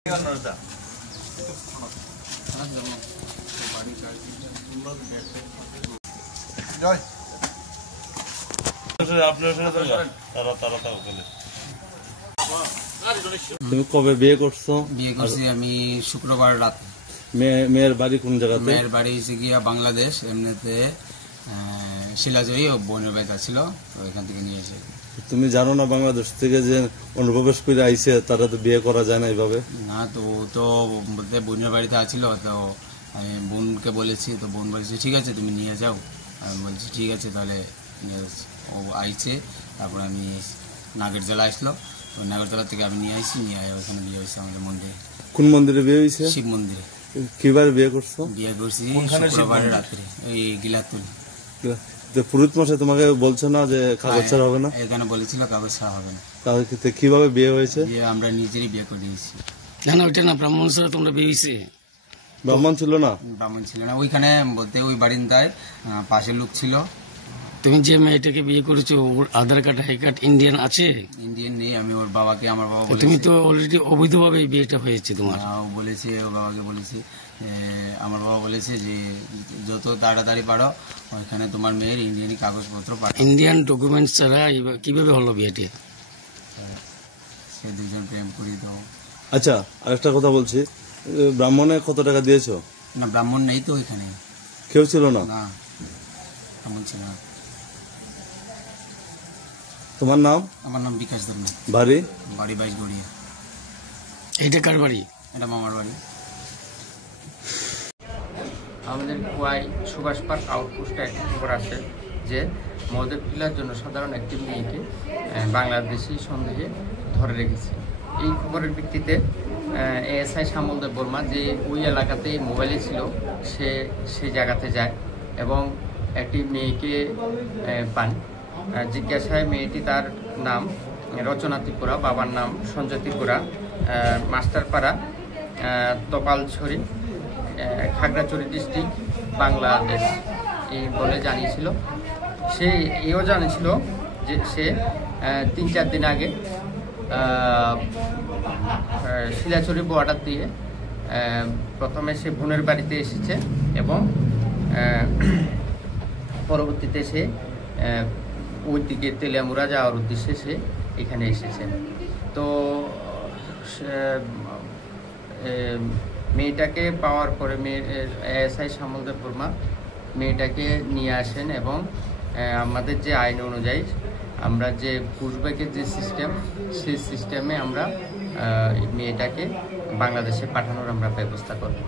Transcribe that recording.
তুমি কবে বিয়ে করছো? বিয়ে করছি আমি শুক্রবার রাত। মেয়ের বাড়ি কোন জায়গাতে? মেয়ের বাড়ি হচ্ছে গিয়া বাংলাদেশ। এমনিতে শিলাজয়ী ও বোনের বাড়িতে ছিল, ওইখান থেকে নিয়ে এসে। তুমি জানো না বাংলাদেশ থেকে যে অনুপ্রবেশ করে আইছে তারা তো বিয়ে করা যায় না এইভাবে? না, তো তো বোনের বাড়িতে আছিল, তো আমি বোনকে বলেছি, তো বোন বলেছে ঠিক আছে তুমি নিয়ে যাও। আমি বলছি ঠিক আছে তাহলে ও আইছে। তারপর আমি নাগরজলা আসলো, ওই নাগরজলা থেকে আমি নিয়ে আসি, নিয়ে ওখানে বিয়ে হয়েছে আমাদের মন্দিরে। কোন মন্দিরে বিয়ে হয়েছে? শিব মন্দিরে। কিভাবে বিয়ে করছো? বিয়ে করছি শুক্রবার রাত্রে, ওই গিলাতুল। পুরুত মাসে তোমাকে বলছো না যে কাগজ ছাড়া হবে না? এখানে বলেছিল কাগজ ছাড়া হবে না। তাহলে কিভাবে বিয়ে হয়েছে? আমরা নিজেরই বিয়ে করে দিয়েছি। না না, ওইটা না, ব্রাহ্মণ ছাড়া তোমরা বিয়ে হয়েছে? ব্রাহ্মণ ছিল না? ব্রাহ্মণ ছিল না, ওইখানে বলতে ওই বারিন্দায় পাশের লোক ছিল। তুমি যে মেয়েটাকে বিয়ে করেছো ওর আধার কার্ড হাই কার্ড ইন্ডিয়ান আছে? ইন্ডিয়ান নেই। আমি ওর বাবাকে, আমার বাবা বলেছে তুমি তো অলরেডি অবৈধভাবে বিয়েটা হয়েছে তোমার। বলেছে ওর বাবাকে বলেছে, আমার বাবা বলেছে যে যত তাড়াতাড়ি পারো ওইখানে তোমার মেয়ের ইন্ডিয়ানি কাগজপত্র পাঠাও। ইন্ডিয়ান ডকুমেন্টস ছাড়া কিভাবে হলো বিয়েটি? সে দুজন প্রেম করি তো। আচ্ছা, আরেকটা কথা বলছি, ব্রাহ্মণে কত টাকা দিয়েছো? না, ব্রাহ্মণ নেই তো ওইখানে। কেউ ছিল না? না, ব্রাহ্মণ ছিল না। তোমার নাম? আমার নাম বিকাশ ধর্ম। বাড়ি? বাড়ি 22 গড়িয়া। এইটা কার বাড়ি? এটা মামার বাড়ি। আমাদের কুয়াই সুভাষ পার্ক আউটপোস্টে একটি খবর আসে যে মদের পিলার জন্য সাধারণ একটি মেয়েকে বাংলাদেশি সন্দেহে ধরে রেখেছে। এই খবরের ভিত্তিতে এএসআই শ্যামল দেব বর্মা, যে ওই এলাকাতে মোবাইলে ছিল, সে সেই জায়গাতে যায় এবং একটি মেয়েকে পান। জিজ্ঞাসায় মেয়েটি, তার নাম রচনা ত্রিপুরা, বাবার নাম সঞ্জয় ত্রিপুরা, মাস্টারপাড়া, তপালছড়ি, খাগড়াছড়ি ডিস্ট্রিক্ট, বাংলাদেশ, এই বলে জানিয়েছিল। সে এও জানিয়েছিল যে সে 3-4 দিন আগে শিলাচড়ি বর্ডার দিয়ে প্রথমে সে বোনের বাড়িতে এসেছে এবং পরবর্তীতে সে ওই দিকে তেলিয়ামুড়া যাওয়ার উদ্দেশ্যে সে এখানে এসেছে। তো মেয়েটাকে পাওয়ার পরে এএসআই শ্যামল দেব বর্মা মেয়েটাকে নিয়ে আসেন এবং আমাদের যে আইন অনুযায়ী আমরা যে পুশব্যাকের যে সিস্টেম, সেই সিস্টেমে আমরা মেয়েটাকে বাংলাদেশে পাঠানোর আমরা ব্যবস্থা করব।